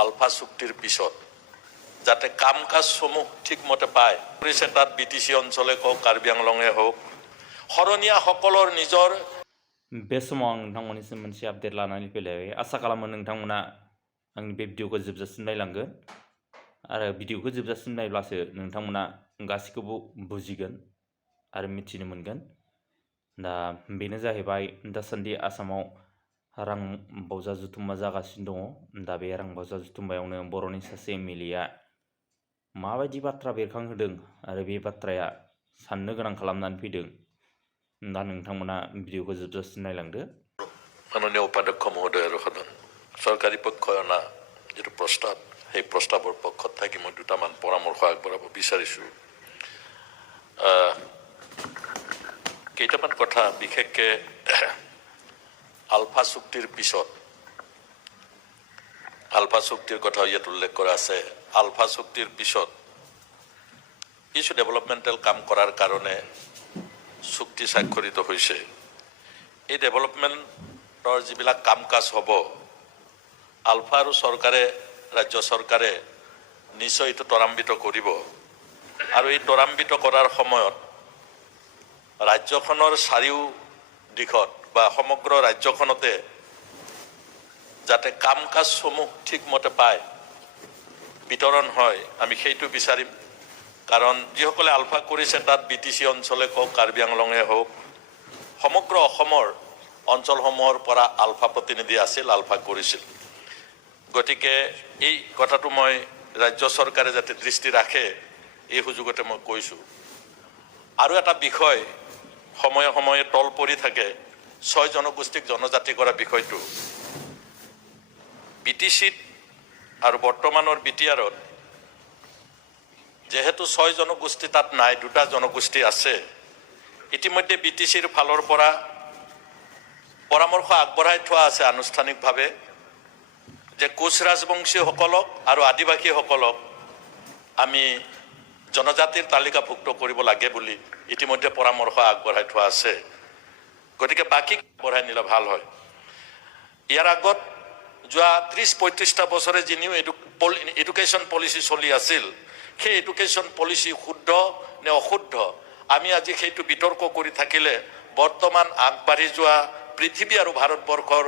আলফা চুক্তিৰ পিছত যাতে কাম কাজসমূহ ঠিকমতে পায় কৰিছে তাত বিটিসি অঞ্চলে কওক কাৰ্বি আংলঙে হওক শৰণীয়াসকলৰ নিজৰ बे समाव आं नोंथांमोननिसिम मोनसे आपडेट लानानै फैलायबाय आसा खालामो नोंथांमोना आंनि बे भिडिअखौ जोबजासिम नायलांगोन आरो भिडिअखौ जोबजासिम नायब्लासो नोंथांमोना गासैखौबो बुजिगोन आरो मिथिनो मोनगोन दा बेनो जाहैबाय दासान्दि आसामाव रां बावजा जुथुम्मा जागासिनो दङ दा बे रां बावजा जुथुम्मायावनो बर'नि सासे MLAआ माबायदि बाथ्रा बेरखांहोदों आरो बे बाथ्राया साननो गोनां खालामनानै फैदों दा नोंथांमोना भिडिअखौ जोबजासिम नायलांदो माननीय उपाध्यक्ष महोदयर सदन सरकारी पक्षই অনা যেটো প্ৰস্তাৱ সেই প্ৰস্তাৱৰ পক্ষত থাকি মই দুটামান পৰামৰ্শ আগবঢ়াব বিচাৰিছোঁ কেইটামান কথা বিশেষকৈ আলফা চুক্তিৰ পিছত আলফা চুক্তিৰ কথা ইয়াত উল্লেখ কৰা আছে আলফা চুক্তিৰ পিছত কিছু ডেভেলপমেণ্টেল কাম কৰাৰ কাৰণে চুক্তি স্বাক্ষৰিত হৈছে এই ডেভেলপমেণ্টৰ যিবিলাক কাম কাজ হ'ব আলফা আৰু চৰকাৰে ৰাজ্য চৰকাৰে নিশ্চয় এইটো ত্বৰান্বিত কৰিব আৰু এই ত্বৰান্বিত কৰাৰ সময়ত ৰাজ্যখনৰ চাৰিও দিশত বা সমগ্ৰ ৰাজ্যখনতে যাতে কাম কাজসমূহ ঠিকমতে পায় বিতৰণ হয় আমি সেইটো বিচাৰিম কাৰণ যিসকলে আলফা কৰিছে তাত বিটিসি অঞ্চলে কওক কাৰ্বি আংলঙে হওক সমগ্ৰ অসমৰ অঞ্চলসমূহৰ পৰা আলফা প্ৰতিনিধি আছিল আলফা কৰিছিল গতিকে এই কথাটো মই ৰাজ্য চৰকাৰে যাতে দৃষ্টি ৰাখে এই সুযোগতে মই কৈছোঁ আৰু এটা বিষয় সময়ে সময়ে তল পৰি থাকে 6 জনগোষ্ঠীক জনজাতি কৰা বিষয়টো বিটিসিত আৰু বৰ্তমানৰ বিটিআৰত যেহেতু 6 জনগোষ্ঠী তাত নাই দুটা জনগোষ্ঠী আছে ইতিমধ্যে বিটিসিৰ ফালৰ পৰা পৰামৰ্শ আগবঢ়াই থোৱা আছে আনুষ্ঠানিকভাৱে যে কোচ ৰাজবংশীসকলক আৰু আদিবাসীসকলক আমি জনজাতিৰ তালিকাভুক্ত কৰিব লাগে বুলি ইতিমধ্যে পৰামৰ্শ আগবঢ়াই থোৱা আছে গতিকে বাকি বঢ়াই নিলে ভাল হয় ইয়াৰ আগত যোৱা 30-35টা বছৰে যি নিউ এডুকেশ্যন পলিচি চলি আছিল সেই এডুকেশ্যন পলিচি শুদ্ধ নে অশুদ্ধ আমি আজি সেইটো বিতৰ্ক কৰি থাকিলে বৰ্তমান আগবাঢ়ি যোৱা পৃথিৱী আৰু ভাৰতবৰ্ষৰ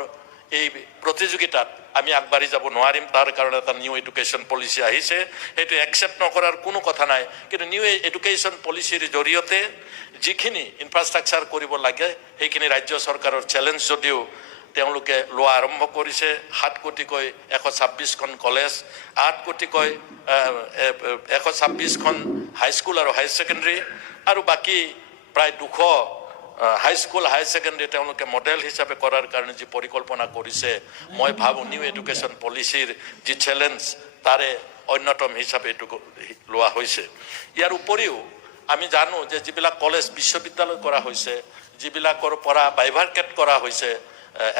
এই প্ৰতিযোগিতাত আমি আগবাঢ়ি যাব নোৱাৰিম তাৰ কাৰণে এটা নিউ এডুকেশ্যন পলিচি আহিছে সেইটো একচেপ্ট নকৰাৰ কোনো কথা নাই কিন্তু নিউ এডুকেশ্যন পলিচিৰ জৰিয়তে যিখিনি ইনফ্ৰাষ্ট্ৰাকচাৰ কৰিব লাগে সেইখিনি ৰাজ্য চৰকাৰৰ চ্যালেঞ্জ যদিও তেওঁলোকে লোৱা আৰম্ভ কৰিছে 7 কোটিকৈ 126খন কলেজ 8 কোটিকৈ 126খন হাইস্কুল আৰু হাই সেকেন্ডাৰী আৰু বাকি প্ৰায় 200 হাইস্কুল হাই সেকেন্ডাৰী তেওঁলোকে মডেল হিচাপে কৰাৰ কাৰণে যি পৰিকল্পনা কৰিছে মই ভাবো নিউ এডুকেশ্যন পলিচিৰ যি চ্যালেঞ্জ তাৰে অন্যতম হিচাপে এটো লোৱা হৈছে ইয়াৰ উপৰিও আমি জানো যে যিবিলাক কলেজ বিশ্ববিদ্যালয় কৰা হৈছে যিবিলাকৰ পৰা বাইভাৰ্কেট কৰা হৈছে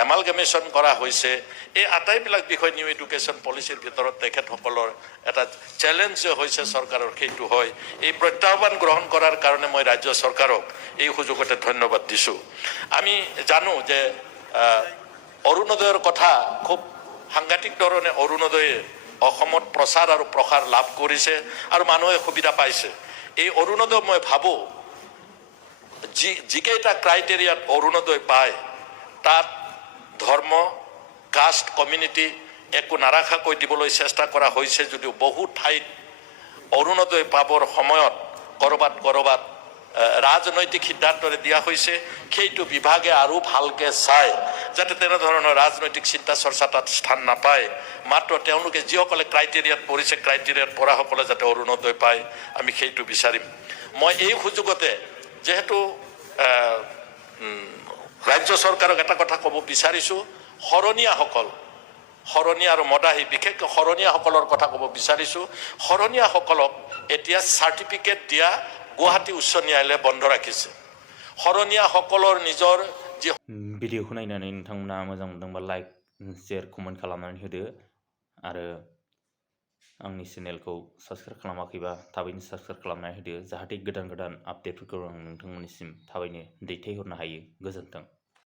এমালগামেশন কৰা হৈছে এই আটাইবিলাক বিষয় নিউ এডুকেশ্যন পলিচিৰ ভিতৰত তেখেতসকলৰ এটা চ্যালেঞ্জ হৈছে চৰকাৰৰ সেইটো হয় এই প্ৰত্যাহ্বান গ্ৰহণ কৰাৰ কাৰণে মই ৰাজ্য চৰকাৰক এই সুযোগতে ধন্যবাদ দিছো আমি জানো যে অৰুণোদয়ৰ কথা খুব সাংঘাতিক ধৰণে অৰুণোদয়ে অসমত প্ৰচাৰ আৰু প্ৰসাৰ লাভ কৰিছে আৰু মানুহে সুবিধা পাইছে এই অৰুণোদয় মই ভাবো যিকেইটা ক্ৰাইটেৰিয়াত অৰুণোদয় পায় তাত ধৰ্ম কাষ্ট কমিউনিটি একো নাৰাখাকৈ দিবলৈ চেষ্টা কৰা হৈছে যদিও বহু ঠাইত অৰুণোদয় পাবৰ সময়ত কৰবাত ৰাজনৈতিক সিদ্ধান্তৰে দিয়া হৈছে সেইটো বিভাগে আৰু ভালকে চাই যাতে তেনে ধৰণৰ ৰাজনৈতিক চিন্তা চৰ্চা তাত স্থান নাপায় মাত্ৰ তেওঁলোকে যিসকলে ক্ৰাইটেৰিয়াত পৰিছে ক্ৰাইটেৰিয়াত পৰাসকলে যাতে অৰুণোদয় পায় আমি সেইটো বিচাৰিম মই এই সুযোগতে যেহেতু ৰাজ্য চৰকাৰক এটা কথা ক'ব বিচাৰিছো শৰণীয়া আৰু মদাহী বিশেষকৈ শৰণীয়াসকলৰ কথা ক'ব বিচাৰিছো শৰণীয়াসকলক এতিয়া সাৰ্টিফিকেট দিয়া গুৱাহাটী উচ্চ ন্যায়ালয়ে বন্ধ ৰাখিছে শৰণীয়াসকলৰ নিজৰ যি भिडिअखौ नायनानै नोंथांमोना मोजां मोनदोंबा लाइक शेयार कमेन्ट खालामनानै होदो आरो आंनि चेनेलखौ साबस्क्राइब खालामाखैबा थाबैनो साबस्क्राइब खालामनानै होदो जाहाथे गोदान आपडेटफोरखौ आं नोंथांमोननिसिम थाबैनो दैथायहरनो हायो गोजोन्थों